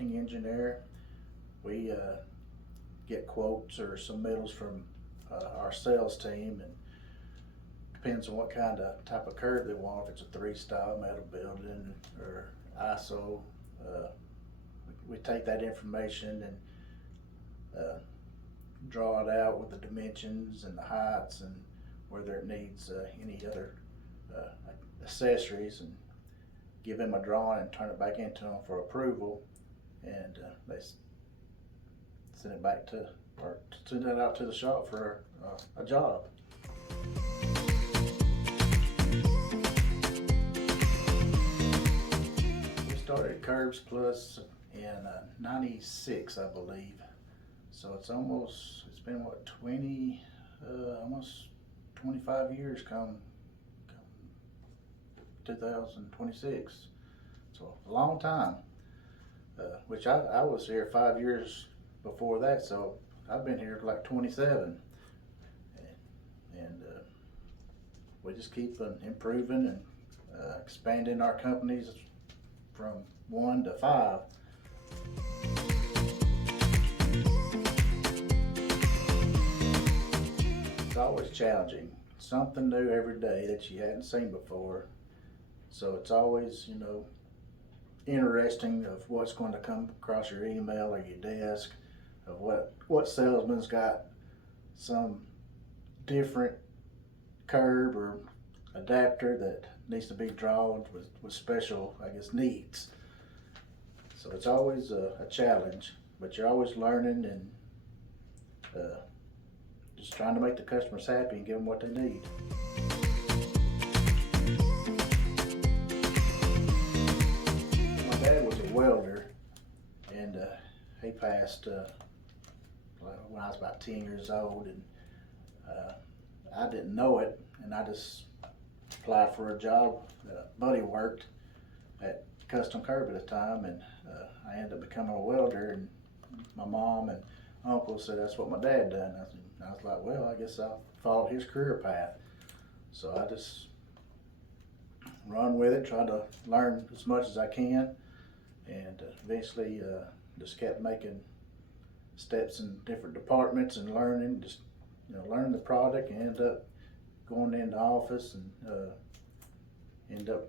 drafting engineer. We get quotes or submittals from our sales team, and depends on what kind of type of curb they want. If it's a 3-style metal building or ISO, we take that information and draw it out with the dimensions and the heights and whether it needs any other accessories, and give them a drawing and turn it back into them for approval, and they send it back to, or send it out to the shop for a job. We started Curbs Plus in '96, I believe. So it's been what, 20, almost 25 years come 2026. So a long time, which I was here 5 years before that, so I've been here like 27. And we just keep improving and expanding our companies from 1 to 5. It's always challenging, something new every day that you hadn't seen before. So it's always, interesting of what's going to come across your email or your desk, of what salesman's got some different curb or adapter that needs to be drawn with special, I guess, needs. So it's always a challenge, but you're always learning and just trying to make the customers happy and give them what they need. My dad was a welder, and he passed when I was about 10 years old, and I didn't know it, and I just applied for a job. Buddy worked at Custom Curb at the time, and I ended up becoming a welder, and my mom and uncle said that's what my dad done. I was like, well, I guess I'll follow his career path. So I just run with it, try to learn as much as I can, and eventually just kept making steps in different departments and learning, just learning the product, and end up going into office and end up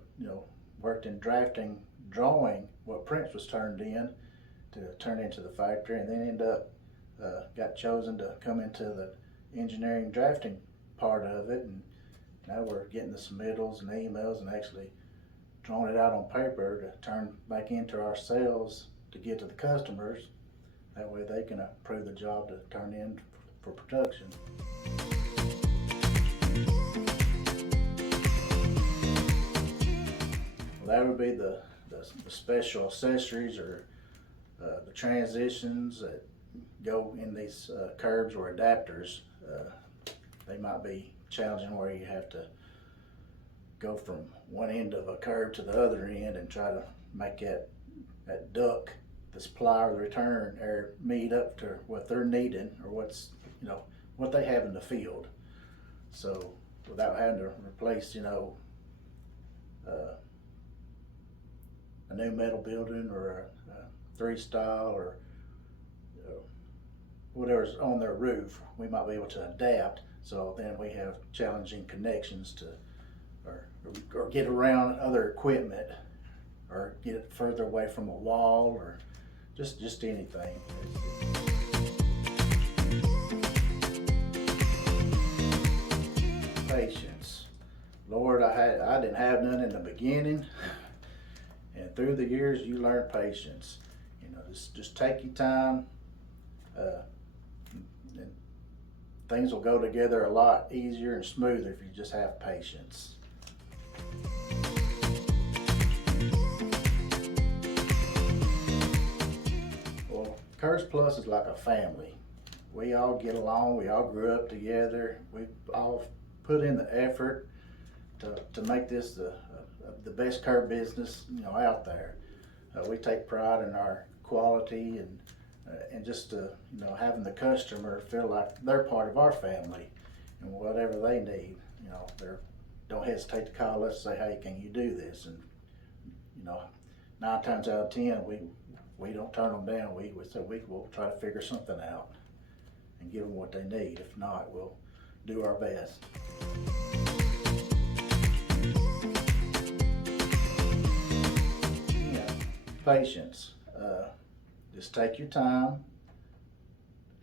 worked in drafting, drawing what prints was turned in to turn into the factory, and then end up got chosen to come into the engineering drafting part of it, and now we're getting the submittals and emails and actually drawing it out on paper to turn back into our sales to get to the customers. That way they can approve the job to turn in for production. Well, that would be the special accessories or the transitions that go in these curbs or adapters. They might be challenging where you have to go from one end of a curb to the other end and try to make that duct, the supply or the return, or meet up to what they're needing or what they have in the field. So without having to replace a new metal building or a 3-style or whatever's on their roof, we might be able to adapt. So then we have challenging connections to, or get around other equipment, or get it further away from a wall, or just anything. Patience. Lord, I didn't have none in the beginning, and through the years you learn patience. Just take your time. And things will go together a lot easier and smoother if you just have patience. Well, Curbs Plus is like a family. We all get along, we all grew up together, we all put in the effort to make this the best curb business out there. We take pride in our quality and just having the customer feel like they're part of our family, and whatever they need, don't hesitate to call us and say, hey, can you do this? And 9 times out of 10 we we don't turn them down. We said we'll try to figure something out and give them what they need. If not, we'll do our best. Yeah, patience. Just take your time,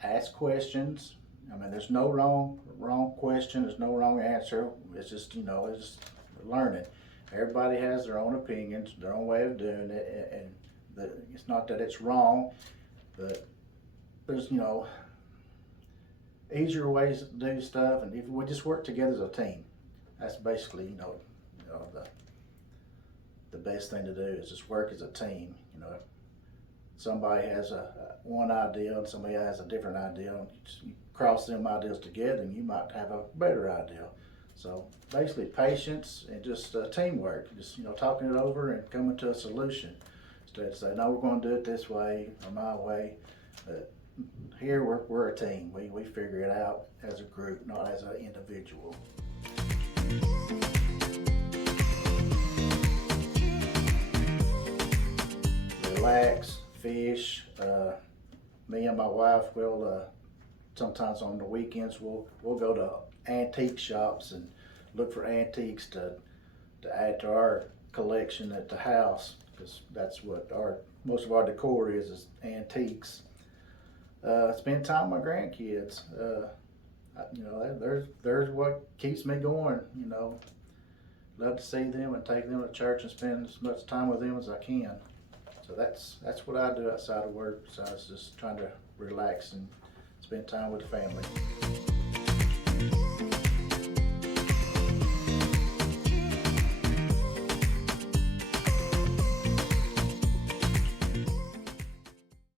ask questions. I mean, there's no wrong question. There's no wrong answer. It's just, it's just learning. Everybody has their own opinions, their own way of doing it, and it's not that it's wrong, but there's, easier ways to do stuff, and if we just work together as a team, that's basically, the best thing to do is just work as a team. Somebody has one idea and somebody has a different idea, and you cross them ideas together and you might have a better idea. So basically patience and just teamwork, just talking it over and coming to a solution instead of saying, no, we're going to do it this way or my way. Here we're a team. We figure it out as a group, not as an individual. Relax, fish. Me and my wife will sometimes on the weekends we'll go to antique shops and look for antiques to add to our collection at the house, because that's what most of our decor is antiques. Spend time with my grandkids. There's what keeps me going. Love to see them and take them to church and spend as much time with them as I can. So that's what I do outside of work, besides just trying to relax and spend time with the family.